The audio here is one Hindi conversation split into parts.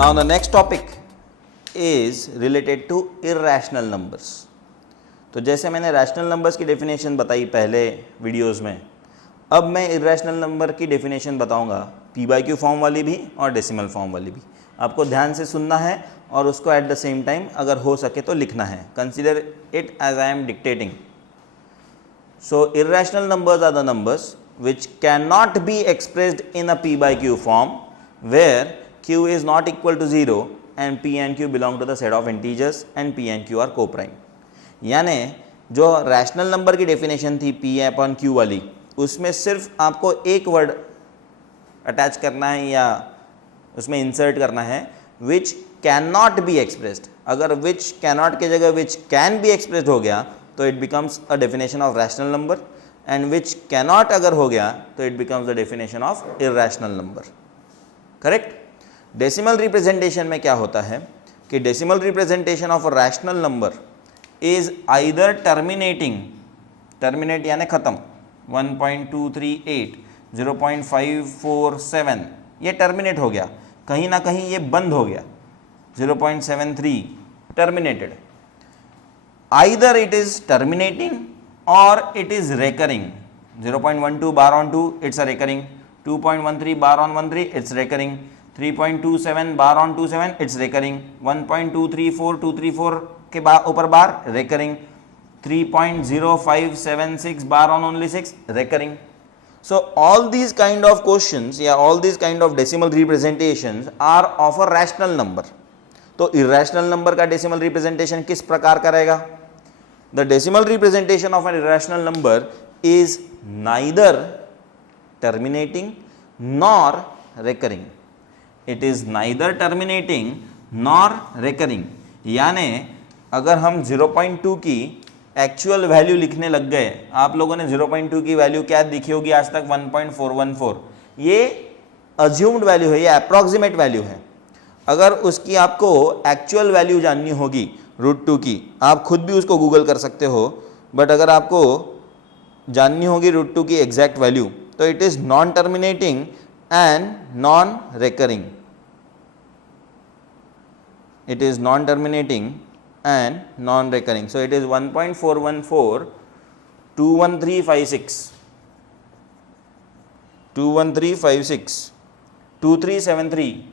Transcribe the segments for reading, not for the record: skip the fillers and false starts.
Now the next topic is related to irrational numbers. तो जैसे मैंने रैशनल नंबर्स की डेफिनेशन बताई पहले वीडियोस में, अब मैं इरेशनल नंबर की डेफिनेशन बताऊंगा, पी बाई क्यू फॉर्म वाली भी और डेसिमल फॉर्म वाली भी। आपको ध्यान से सुनना है और उसको एट द सेम टाइम अगर हो सके तो लिखना है। Consider it as I am dictating. So irrational numbers are the numbers which cannot be expressed in a p by q form where q is not equal to 0 and p and q belong to the set of integers and p and q are co-prime। यानी जो रैशनल नंबर की डेफिनेशन थी p अपॉन q वाली, उसमें सिर्फ आपको एक वर्ड अटैच करना है या उसमें इंसर्ट करना है which cannot be expressed। अगर which cannot के जगह which can be expressed हो गया तो it becomes a definition of rational number, and which cannot अगर हो गया तो it becomes the definition of irrational number। Correct. Decimal representation में क्या होता है कि decimal representation of a rational number is either terminating, terminate यानी खत्म, 1.238, 0.547 ये टर्मिनेट हो गया, कहीं ना कहीं ये बंद हो गया, 0.73 terminated. Either it is terminating or it is recurring, 0.12 bar on 2 it's a recurring, 2.13 bar on 13 it's recurring, 3.27 bar on 27 it's recurring, 1.234234 के ऊपर बार recurring, 3.0576 bar on only 6 recurring। So all these kind of questions या all these kind of decimal representations are of a rational number। तो irrational number का decimal representation किस प्रकार करेगा? The decimal representation of an irrational number is neither terminating nor recurring। It is neither terminating nor recurring। यानी अगर हम 0.2 की एक्चुअल वैल्यू लिखने लग गए, आप लोगों ने 0.2 की वैल्यू क्या दिखी होगी आज तक? 1.414। ये अज्यूम्ड वैल्यू है, ये अप्रॉक्सीमेट वैल्यू है। अगर उसकी आपको एक्चुअल वैल्यू जाननी होगी √2 की, आप खुद भी उसको गूगल कर सकते हो, बट अगर आपको जाननी होगी √2 की एग्जैक्ट वैल्यू तो it is non terminating and non recurring. It is non terminating and non recurring. So it is 1.414, 21356, 21356, 2373,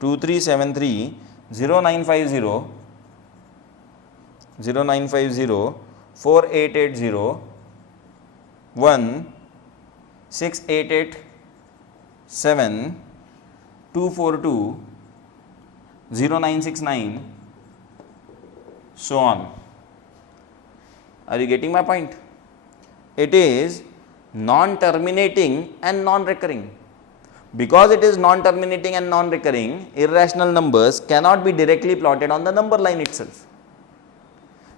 2373, 0950, 0950, 4880, 1, 6887, 242, 0969, so on। Are you getting my point? It is non-terminating and non-recurring। Because it is non-terminating and non-recurring, irrational numbers cannot be directly plotted on the number line itself।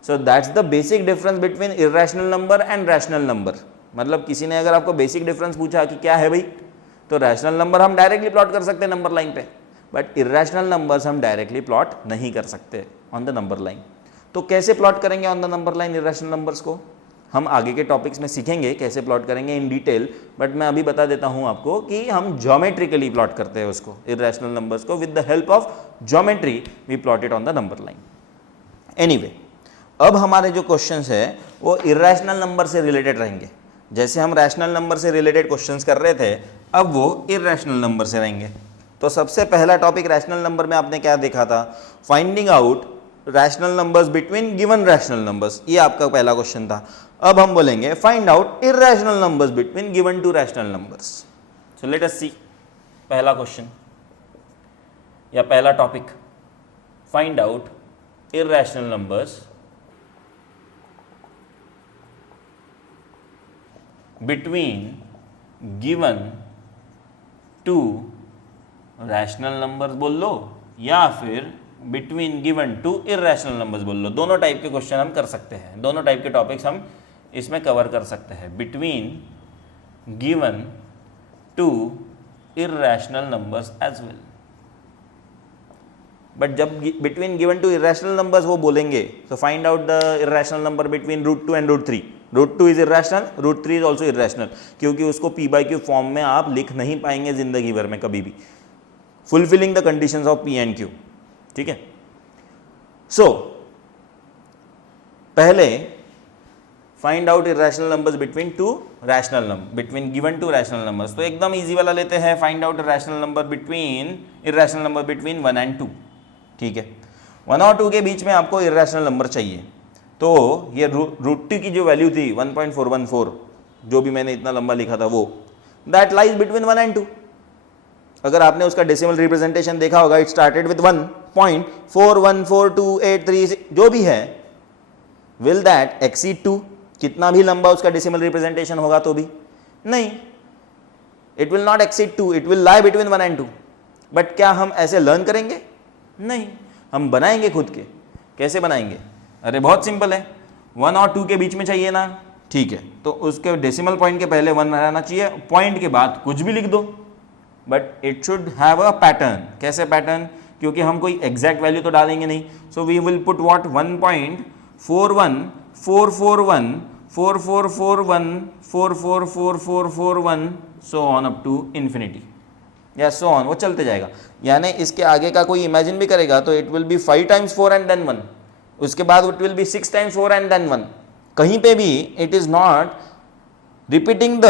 So that's the basic difference between irrational number and rational number। मतलब किसी ने अगर आपको बेसिक डिफरेंस पूछा कि क्या है भाई, तो रैशनल नंबर हम डायरेक्टली प्लॉट कर सकते हैं नंबर लाइन पे, बट इरेशनल नंबर्स हम डायरेक्टली प्लॉट नहीं कर सकते ऑन द नंबर लाइन। तो कैसे प्लॉट करेंगे on the number line irrational numbers को, हम आगे के टॉपिक्स में सीखेंगे कैसे प्लॉट करेंगे इन डिटेल, बट मैं अभी बता देता हूं आपको कि हम ज्योमेट्रिकली प्लॉट करते हैं उसको, इरेशनल नंबर्स को, with the help of geometry we plot it on the number line. Anyway, अब हमारे जो क्वेश्चंस है वो इरेशनल नंबर से रिलेटेड रहेंगे। जैसे हम रैशनल नंबर से रिलेटेड क्वेश्चंस कर रहे थे, अब वो इरेशनल नंबर से रहेंगे। तो सबसे पहला टॉपिक रैशनल नंबर में आपने क्या देखा था? Finding out rational numbers between given rational numbers, ये आपका पहला क्वेश्चन था। अब हम बोलेंगे find out irrational numbers between given two rational numbers. So let us see पहला क्वेश्चन या पहला topic, find out irrational numbers between given two rational numbers बोल लो या फिर between given two irrational numbers बोल लो। दोनों टाइप के क्वेश्चन हम कर सकते हैं, दोनों टाइप के टॉपिक्स हम इसमें कवर कर सकते हैं। Between given two irrational numbers as well. But जब between given two irrational numbers वो बोलेंगे, तो find out the irrational number between √2 and √3। √2 is irrational, √3 is also irrational, क्योंकि उसको p/q फॉर्म में आप लिख नहीं पाएंगे जिंदगी भर में कभी भी। fulfilling the conditions of P and Q. ठीक है. So पहले find out irrational numbers between two rational number, between given two rational numbers. तो एकदम इजी वाला लेते हैं, find out irrational number between 1 and 2. ठीक है, 1 और 2 के बीच में आपको इरेशनल नंबर चाहिए. तो ये रूट टी की जो वैल्यू थी 1.414, जो भी मैंने इतना लंबा लिखा था वो, दैट लाइज बिटवीन 1 and 2. अगर आपने उसका डेसिमल रिप्रेजेंटेशन देखा होगा, इट स्टार्टेड विद 1.414283 जो भी है. Will that exceed 2? कितना भी लंबा उसका डेसिमल रिप्रेजेंटेशन होगा तो भी नहीं, it will not exceed 2, it will lie between 1 and 2. But क्या हम ऐसे लर्न करेंगे? नहीं, हम बनाएंगे खुद के. कैसे बनाएंगे? अरे बहुत सिंपल है, 1 और 2 के बीच में चाहिए ना. ठीक है, तो उसके डेसिमल पॉइंट के पहले 1 रहना चाहिए, पॉइंट के बाद कुछ भी लिख दो, but it should have a pattern. कैसे पैटर्न? क्योंकि हम कोई एग्जैक्ट वैल्यू तो डालेंगे नहीं. So we will put what 1.4144144441 4444441 so on up to infinity, या सो ऑन, वो चलते जाएगा. यानी इसके आगे का कोई इमेजिन भी करेगा तो it will B 5 times 4 and then 1, उसके बाद it will B 6 times 4 and then 1. कहीं पे भी it is not repeating the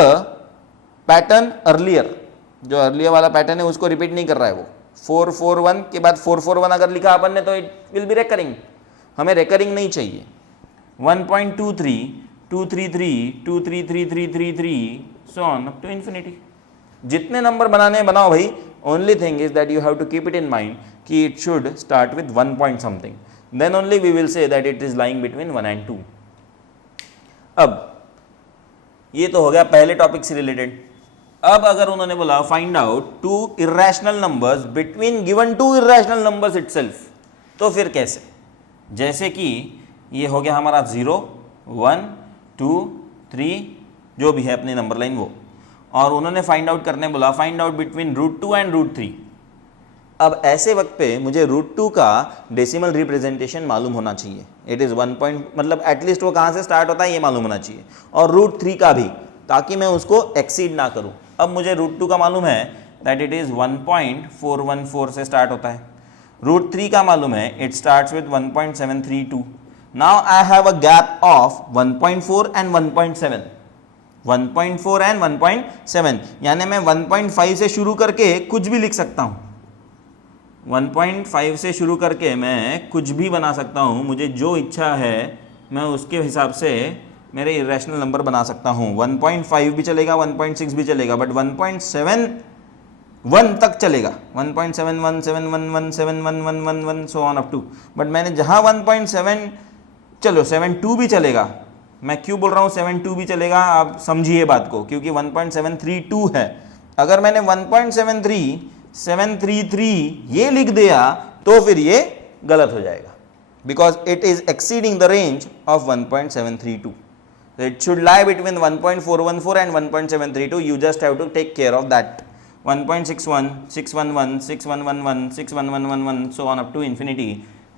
pattern earlier. जो अर्लियर वाला पैटर्न है उसको रिपीट नहीं कर रहा है वो. 441 के बाद 441 अगर लिखा अपन ने तो इट विल बी रेकरिंग. हमें रेकरिंग नहीं चाहिए. 1.23 233 23333 so on up to infinity. जितने नंबर बनाने हैं बनाओ भाई. Only thing is that you have to keep it in mind कि it should start with 1 point something. Then only we will say that it is lying between 1 and 2. अब ये तो हो गया पहले टॉपिक से रिलेटेड. अब अगर उन्होंने बोला find out 2 irrational numbers between given 2 irrational numbers itself, तो फिर कैसे? जैसे कि ये हो गया हमारा 0 1 2 3 जो भी है अपनी नंबर लाइन वो, और उन्होंने फाइंड आउट करने बोला फाइंड आउट बिटवीन √2 and √3. अब ऐसे वक्त पे मुझे √2 का डेसिमल रिप्रेजेंटेशन मालूम होना चाहिए. इट इज़ 1 point, मतलब एटलीस्ट वो कहाँ से स्टार्ट होता है ये मालूम होना चाहिए, और √3 का भी, ताकि मैं उसको एक्सीड ना करूँ. अब मुझे √2 का मालूम है दैट इट इज़ 1.414 से स्टार्ट होता है. √3 का मालूम है it starts with 1.732. Now I have a gap of 1.4 and 1.7. 1.4 and 1.7, यानी मैं 1.5 से शुरू करके कुछ भी लिख सकता हूँ. 1.5 से शुरू करके मैं कुछ भी बना सकता हूँ. मुझे जो इच्छा है मैं उसके हिसाब से मेरे इरेशनल नंबर बना सकता हूँ. 1.5 भी चलेगा, 1.6 भी चलेगा, बट 1.71 तक चलेगा. 1.71 711 71111 so on up to. But मैंने जहाँ 1.7, चलो 7.2 भी चलेगा. मैं क्यों बोल रहा हूँ 7.2 भी चलेगा, आप समझिए बात को, क्योंकि 1.732 है. अगर मैंने 1.73 ये लिख दिया तो फिर ये गलत हो जाएगा, because it is exceeding the range of 1.732. It should lie between 1.414 and 1.732. You just have to take care of that. 1.61, 611, 6111, 61111, so on up to infinity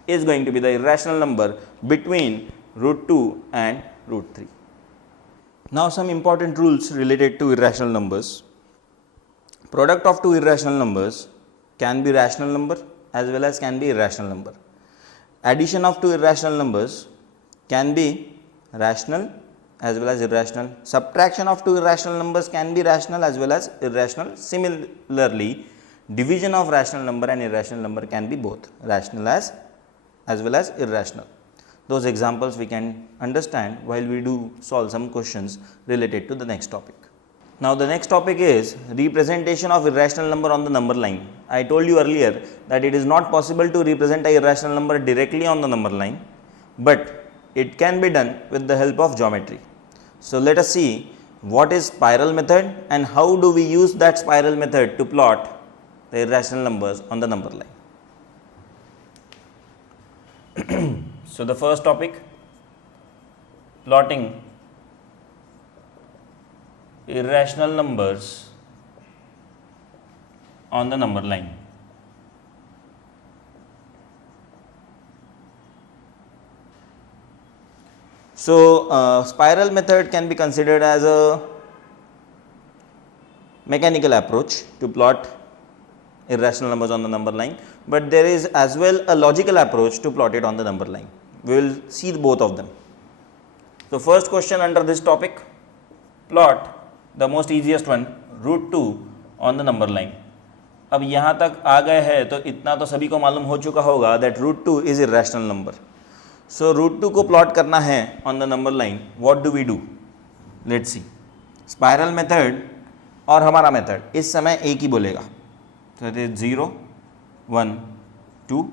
is going to be the irrational number between √2 and √3. Now some important rules related to irrational numbers. Product of two irrational numbers can be rational number as well as can be irrational number. Addition of two irrational numbers can be rational as well as irrational. Subtraction of two irrational numbers can be rational as well as irrational. Similarly, division of rational number and irrational number can be both rational as well as irrational. Those examples we can understand while we do solve some questions related to the next topic. Now the next topic is representation of irrational number on the number line. I told you earlier that it is not possible to represent a irrational number directly on the number line, but it can be done with the help of geometry. So let us see what is spiral method and how do we use that spiral method to plot the irrational numbers on the number line. So the first topic, plotting irrational numbers on the number line. So spiral method can be considered as a mechanical approach to plot irrational numbers on the number line, but there is as well a logical approach to plot it on the number line. We will see both of them. So first question under this topic, plot the most easiest one, √2 on the number line. अब यहाँ तक आ गए हैं तो इतना तो सभी को मालूम हो चुका होगा that √2 is irrational number. So √2 को प्लॉट करना है on the number line. What do we do? Let's see. Spiral method और हमारा मेथड इस समय एक ही बोलेगा. So it is 0, 1, 2.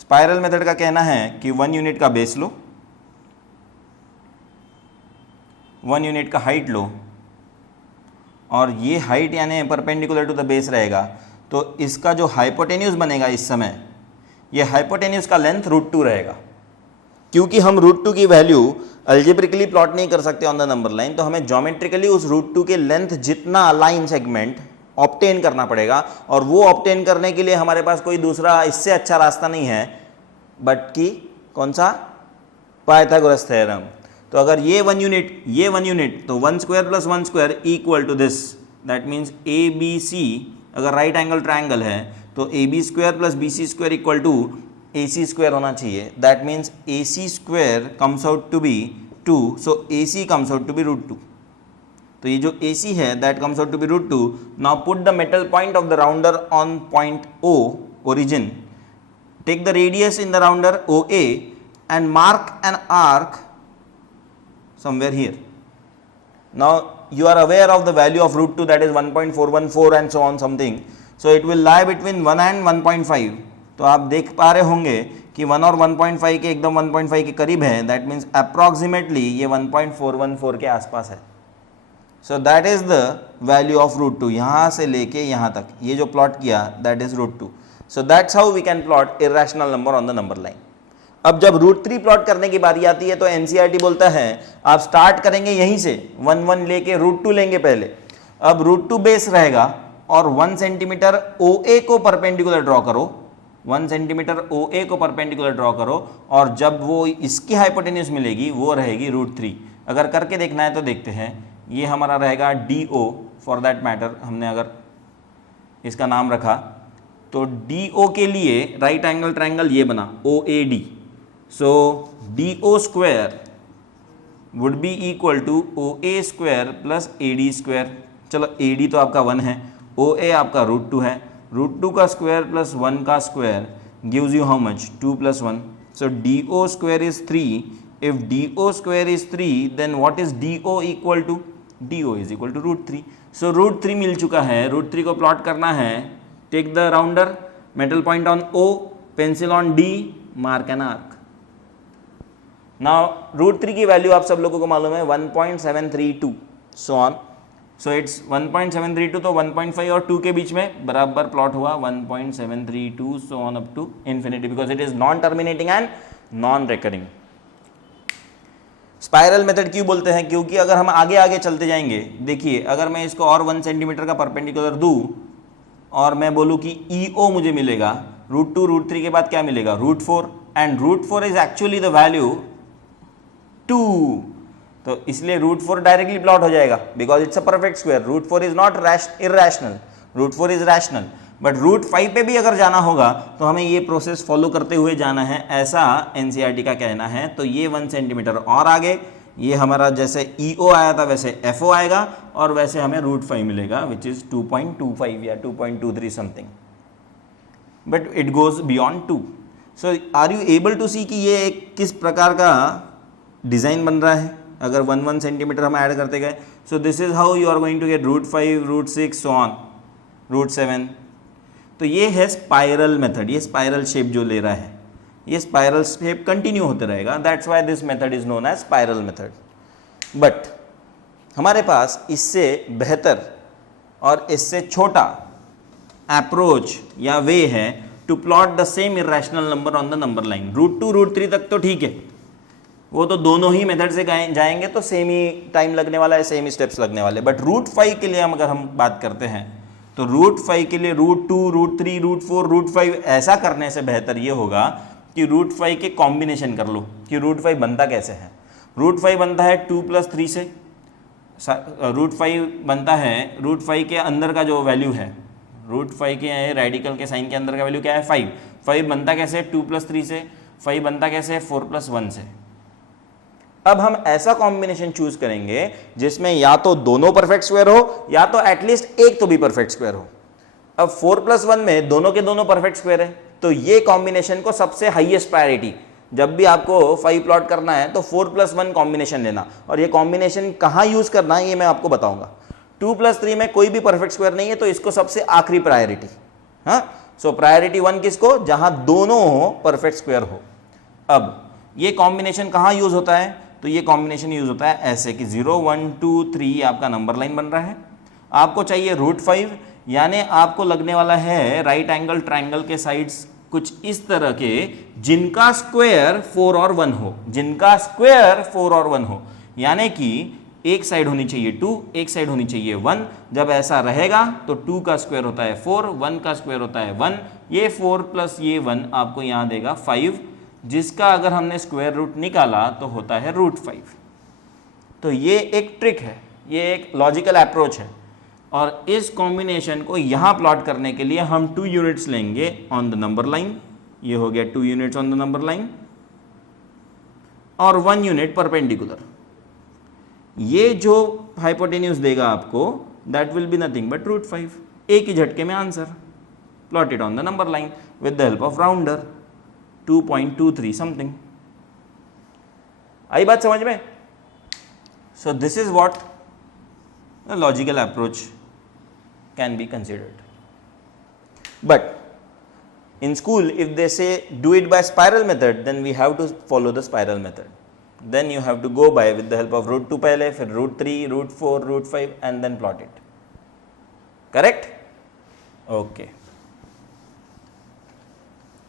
Spiral method का कहना है कि 1 यूनिट का बेस लो, 1 यूनिट का हाइट लो, और ये हाइट यानी परपेंडिकुलर टू द बेस रहेगा, तो इसका जो हाइपोटेन्यूज बनेगा इस समय, ये हाइपोटेन्यूज का लेंथ √2 रहेगा. क्योंकि हम √2 की वैल्यू अल्जेब्रिकली प्लॉट नहीं कर सकते ऑन द नंबर लाइन, तो हमें ज्योमेट्रिकली उस √2 के लेंथ जितना लाइन सेगमेंट ऑब्टेन करना पड़ेगा, और वो ऑब्टेन करने के लिए हमारे पास कोई दूसरा इससे अच्छा रास्ता नहीं है बट कि कौन सा, पाइथागोरस थ्योरम. तो अगर ये 1 यूनिट, ये 1 यूनिट, तो 1 square plus 1 square equal to this, that means ABC अगर राइट एंगल ट्रायंगल है तो AB square plus BC square equal to AC square होना चाहिए. That means AC square comes out to be 2, so AC comes out to be √2. तो ये जो AC है that comes out to be √2. Now put the metal point of the rounder on point O, origin. Take the radius in the rounder OA and mark an arc somewhere here. Now you are aware of the value of √2, that is 1.414 and so on something. So it will lie between 1 and 1.5. तो आप देख पा रहे होंगे कि 1 और 1.5 के एकदम 1.5 के करीब है. दैट मीन्स अप्रॉक्सीमेटली ये 1.414 के आसपास है. So that is the value of √2. यहाँ से लेके यहाँ तक ये जो प्लॉट किया that is √2. So that's how we can plot irrational number on the number line. अब जब √3 प्लॉट करने की बारी आती है तो NCERT बोलता है आप स्टार्ट करेंगे यहीं से 1 1 लेके √2 लेंगे पहले. अब √2 बेस रहेगा और 1 सेंटीमीटर OA को परपेंडिकुलर ड्रॉ करो, 1 सेंटीमीटर OA को परपेंडिकुलर ड्रॉ करो, और जब वो इसकी हाइपोटेन्यूज मिलेगी वो रहेगी √3. अगर करके देखना है तो देखते हैं. ये हमारा रहेगा DO फॉर दैट मैटर, हमने अगर इसका नाम रखा तो DO के लिए राइट एंगल ट्रायंगल ये बना OAD. So DO square would be equal to OA square plus AD square. चलो AD तो आपका 1 है, OA आपका √2 है. √2 का स्क्वायर प्लस 1 का square gives you how much, 2 + 1. So DO square is 3. If DO square is 3 then what is DO equal to, DO is equal to √3. सो √3 मिल चुका है. √3 को प्लॉट करना है. Take the rounder, metal point on O, pencil on D, mark an arc. Now √3 की वैल्यू आप सब लोगों को मालूम है 1.732 सो ऑन. सो इट्स 1.732, तो 1.5 और 2 के बीच में बराबर प्लॉट हुआ 1.732 so on up to infinity, because it is non terminating and non recurring. Spiral method क्यों बोलते हैं, क्योंकि अगर हम आगे आगे चलते जाएंगे, देखिए अगर मैं इसको और 1 सेंटीमीटर का परपेंडिकुलर दूं और मैं बोलूं कि EO मुझे मिलेगा, √2 √3 के बाद क्या मिलेगा, √4, and √4 is actually the value 2. तो इसलिए √4 डायरेक्टली प्लॉट हो जाएगा because it's a perfect square. √4 is not irrational, √4 is rational. But √5 पे भी अगर जाना होगा तो हमें ये प्रोसेस फॉलो करते हुए जाना है, ऐसा NCERT का कहना है. तो ये 1 सेंटीमीटर और आगे, ये हमारा जैसे EO आया था वैसे FO आएगा, और वैसे हमें √5 मिलेगा विच इज 2.25 या 2.23 something, but it goes beyond 2. So are you able to see कि ये एक किस प्रकार का डिज़ाइन बन रहा है अगर 1 1 सेंटीमीटर हम ऐड करते गए. So this is how you are going to get √5, √6 so on, √7. तो ये है स्पाइरल मेथड. ये स्पाइरल शेप जो ले रहा है, ये स्पाइरल शेप कंटिन्यू होते रहेगा. That's why this method is known as spiral method. But हमारे पास इससे बेहतर और इससे छोटा अप्रोच या वे है to plot the same irrational number on the number line. √2 √3 तक तो ठीक है, वो तो दोनों ही मेथड से जाएंगे तो सेम ही टाइम लगने वाला है, सेम ही स्टेप्स लगने वाले. बट √5 के लिए अगर हम बात करते हैं तो √5 के लिए √2 √3 √4 √5 ऐसा करने से बेहतर ये होगा कि √5 के कॉम्बिनेशन कर लो. कि √5 बनता कैसे है. √5 बनता है 2 + 3 से. √5 बनता है, √5 के अंदर का जो वैल्यू है, √5 के रेडिकल के साइन के अंदर का वैल्यू क्या है 5। 5 बनता कैसे 2 + 3 से, 5 बनता कैसे 4 + 1 से। अब हम ऐसा कॉम्बिनेशन चूज करेंगे जिसमें या तो दोनों परफेक्ट स्क्वायर हो या तो एटलीस्ट एक तो भी परफेक्ट स्क्वायर हो। अब 4 + 1 में दोनों के दोनों परफेक्ट स्क्वायर है, तो ये कॉम्बिनेशन को सबसे हाईएस्ट प्रायोरिटी, जब भी आपको 5 प्लॉट करना है तो 4 + 1 कॉम्बिनेशन लेना, और ये कॉम्बिनेशन कहाँ यूज करना है ये मैं आपको बताऊंगा। 2 + 3 में कोई भी परफेक्ट स्क्वायर नहीं है, तो इसको सबसे आखिरी प्रायोरिटी। हाँ, सो प्रायोरिटी 1 किसको, जहां दोनों परफेक्ट स्क्वायर हो। अब ये कॉम्बिनेशन कहाँ यूज होता है, तो ये कॉम्बिनेशन यूज होता है ऐसे कि 0 1 2 3 आपका नंबर लाइन बन रहा है, आपको चाहिए √5, यानी आपको लगने वाला है राइट एंगल ट्राइंगल के साइड्स कुछ इस तरह के जिनका स्क्वायर 4 और 1 हो, जिनका स्क्वायर 4 और 1 हो, यानी कि एक साइड होनी चाहिए 2, एक साइड होनी चाहिए 1। जब ऐसा रहेगा तो 2 का स्क्वायर होता है 4, 1 का स्क्वायर होता है 1, ये 4 + ये 1 आपको यहां देगा 5, जिसका अगर हमने स्क्वायर रूट निकाला तो होता है √5। तो ये एक ट्रिक है, ये एक लॉजिकल अप्रोच है, और इस कॉम्बिनेशन को यहां प्लॉट करने के लिए हम 2 यूनिट्स लेंगे ऑन द नंबर लाइन, ये हो गया 2 units on the number line, और 1 यूनिट परपेंडिकुलर। ये जो हाइपोटेन्यूज देगा आपको that will be nothing but √5। एक ही झटके में answer, plot it on the number line with the help of rounder, 2.23 something. आई बात समझ में? So this is what the logical approach can be considered. But in school if they say do it by spiral method, then we have to follow the spiral method. Then you have to go by with the help of √2 पहले, फिर √3, √4, √5 and then plot it. Correct? Okay.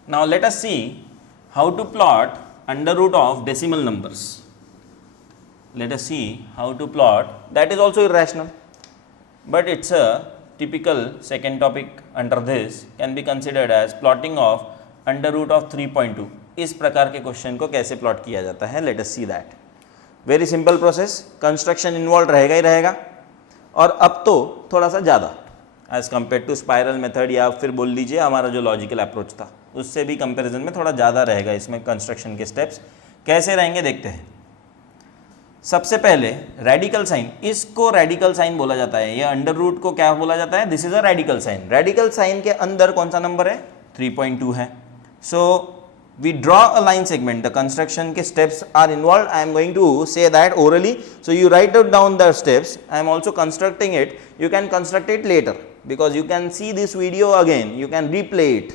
Now let us see how to plot under root of decimal numbers. Let us see how to plot, that is also irrational, but it's a typical second topic under this can be considered as plotting of under root of 3.2. इस प्रकार के क्वेश्चन को कैसे प्लॉट किया जाता है, let us see that. Very simple process, construction involve रहेगा ही रहेगा, और अब तो थोड़ा सा ज़्यादा as compare to spiral method, या फिर बोल लीजिए हमारा जो लॉजिकल अप्रोच था उससे भी कंपेरिजन में थोड़ा ज़्यादा रहेगा इसमें कंस्ट्रक्शन के स्टेप्स। कैसे रहेंगे देखते हैं। सबसे पहले रेडिकल साइन, इसको रेडिकल साइन बोला जाता है, ये अंडर रूट को क्या बोला जाता है, this is a radical sign. Radical sign के अंदर कौन सा नंबर है, 3.2 है। So we draw a line segment, the construction के steps are involve, I am going to say that orally, so you write down the steps, I am also constructing it, you can construct it later because you can see this video again, you can replay it.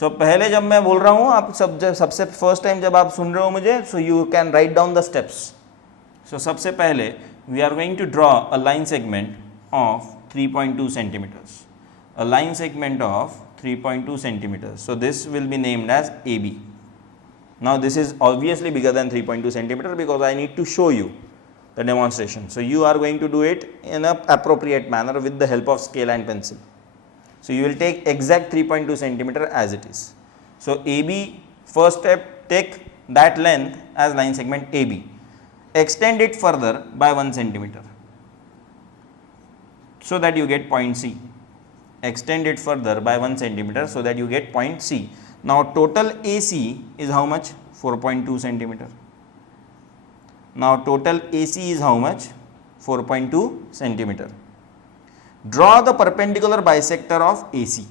So पहले जब मैं बोल रहा हूँ, आप सबसे फर्स्ट टाइम जब आप सुन रहे हो मुझे, so you can write down the steps. So सबसे पहले we are going to draw a line segment of 3.2 centimeters, a line segment of 3.2 centimeters. So this will be named as AB. Now this is obviously bigger than 3.2 centimeter because I need to show you the demonstration. So you are going to do it in an appropriate manner with the help of scale and pencil. So you will take exact 3.2 centimeter as it is. So AB, first step, take that length as line segment AB. Extend it further by 1 centimeter so that you get point C. Extend it further by 1 centimeter so that you get point C. Now total AC is how much? 4.2 centimeter. Now total AC is how much? 4.2 centimeter. Draw the perpendicular bisector of AC.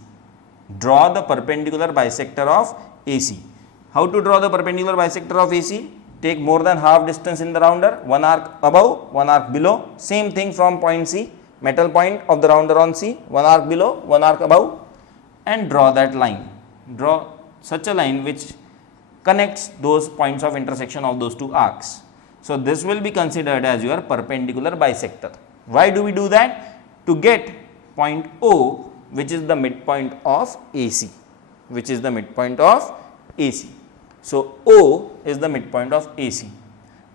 Draw the perpendicular bisector of AC. How to draw the perpendicular bisector of AC? Take more than half distance in the rounder, 1 arc above, 1 arc below, same thing from point C, metal point of the rounder on C, 1 arc below, 1 arc above, and draw that line. Draw such a line which connects those points of intersection of those two arcs. So this will be considered as your perpendicular bisector. Why do we do that? To get point O, which is the midpoint of AC, which is the midpoint of AC. So O is the midpoint of AC.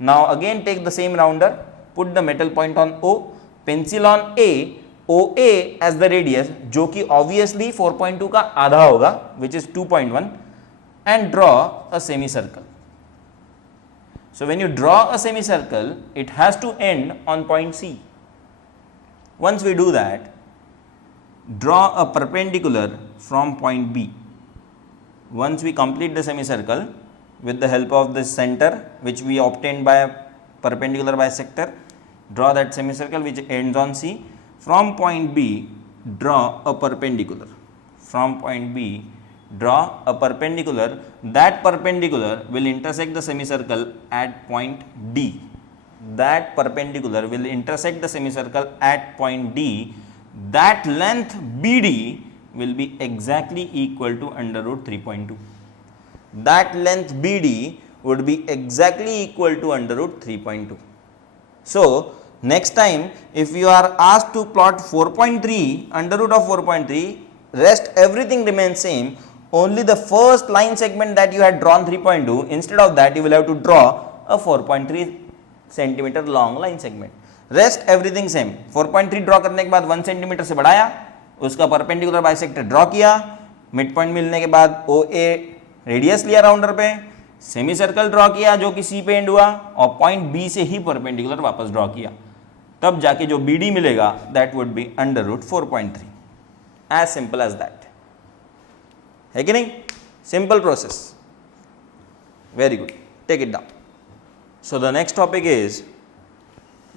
Now again take the same rounder, put the metal point on O, pencil on A, OA as the radius, जो कि obviously 4.2 का आधा होगा, which is 2.1, and draw a semicircle. So when you draw a semicircle, it has to end on point C. Once we do that, draw a perpendicular from point B. Once we complete the semicircle with the help of this center which we obtained by a perpendicular bisector, draw that semicircle which ends on C. From point B, draw a perpendicular. From point B, draw a perpendicular. That perpendicular will intersect the semicircle at point D. That perpendicular will intersect the semicircle at point D. That length BD will be exactly equal to under root 3.2. That length BD would be exactly equal to under root 3.2. So next time if you are asked to plot 4.3, under root of 4.3, rest everything remains same, only the first line segment that you had drawn 3.2, instead of that you will have to draw a 4.3 centimeter long line segment. Rest everything same. 4.3 draw करने के बाद 1 सेंटीमीटर से बढ़ाया, उसका परपेंडिकुलर बाइसेक्टर ड्रॉ किया, मिड पॉइंट मिलने के बाद OA रेडियस लिया राउंडर पे, सेमी सर्कल ड्रॉ किया जो कि C पे एंड हुआ और पॉइंट B से ही परपेंडिकुलर वापस ड्रॉ किया, तब जाके जो BD मिलेगा that would be under root 4.3. As simple as that. है कि नहीं? Simple process. Very good. Take it down. So the next topic is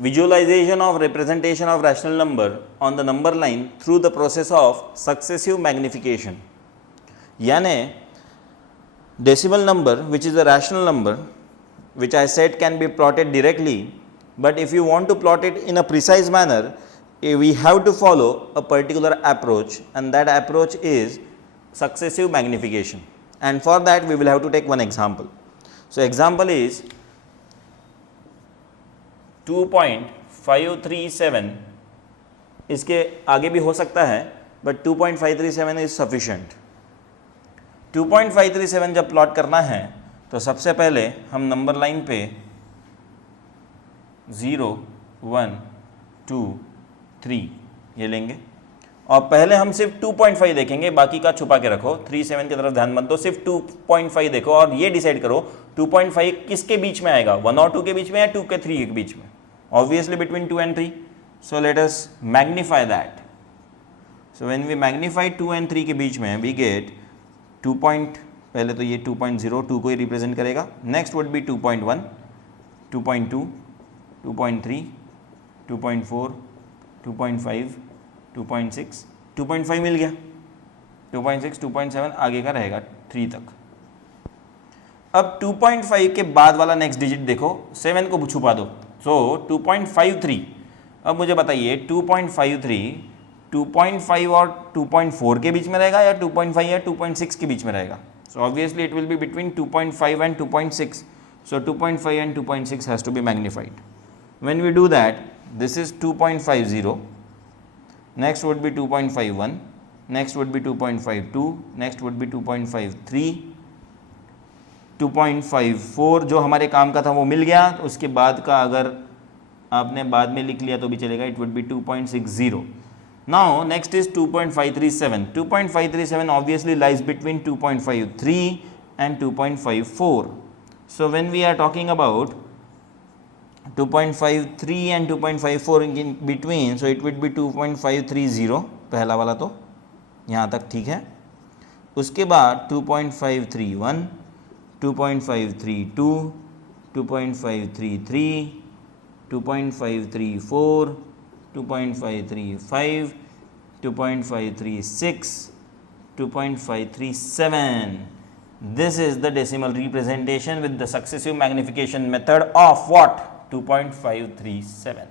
visualization of representation of rational number on the number line through the process of successive magnification. यानी decimal number which is a rational number which I said can be plotted directly, but if you want to plot it in a precise manner we have to follow a particular approach, and that approach is successive magnification, and for that we will have to take one example. So example is 2.537. इसके आगे भी हो सकता है बट 2.537 इज सफिशिएंट. 2.537 जब प्लॉट करना है तो सबसे पहले हम नंबर लाइन पे 0, 1, 2, 3 ये लेंगे और पहले हम सिर्फ 2.5 देखेंगे, बाकी का छुपा के रखो. 37 की तरफ ध्यान मत दो, सिर्फ 2.5 देखो और ये डिसाइड करो 2.5 किसके बीच में आएगा, 1 और 2 के बीच में या 2 के 3 के बीच में. Obviously between 2 and 3. So let us magnify that. So when we magnify 2 and 3 के बीच में we get 2. पहले तो ये 2.0 2 को ही रिप्रेजेंट करेगा. नेक्स्ट वुड बी 2.1, 2.2, 2.3, 2.4, 2.5, 2.6, 2.5 मिल गया. 2.6, 2.7 आगे का रहेगा 3 तक. अब 2.5 के बाद वाला नेक्स्ट डिजिट देखो, 7 को छुपा दो. सो 2.53. अब मुझे बताइए 2.53 2.5 और 2.4 के बीच में रहेगा या 2.5 या 2.6 के बीच में रहेगा. So obviously it will be between 2.5 and 2.6. So 2.5 and 2.6 has to be magnified. When we do that this is 2.50. Next would be 2.51. Next would be 2.52. Next would be 2.53. 2.54 जो हमारे काम का था वो मिल गया. उसके बाद का अगर आपने बाद में लिख लिया तो भी चलेगा. It would be 2.60. Now next is 2.537. 2.537 obviously lies between 2.53 and 2.54. So when we are talking about 2.53 and 2.54 in between, so it would be 2.530. पहला वाला तो यहाँ तक ठीक है. उसके बाद 2.531, 2.532, 2.533, 2.534, 2.535, 2.536, 2.537. This is the decimal representation with the successive magnification method of what? 2.537.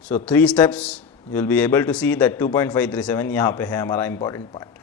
So 3 steps you will be able to see that 2.537 यहाँ पे है हमारा important part.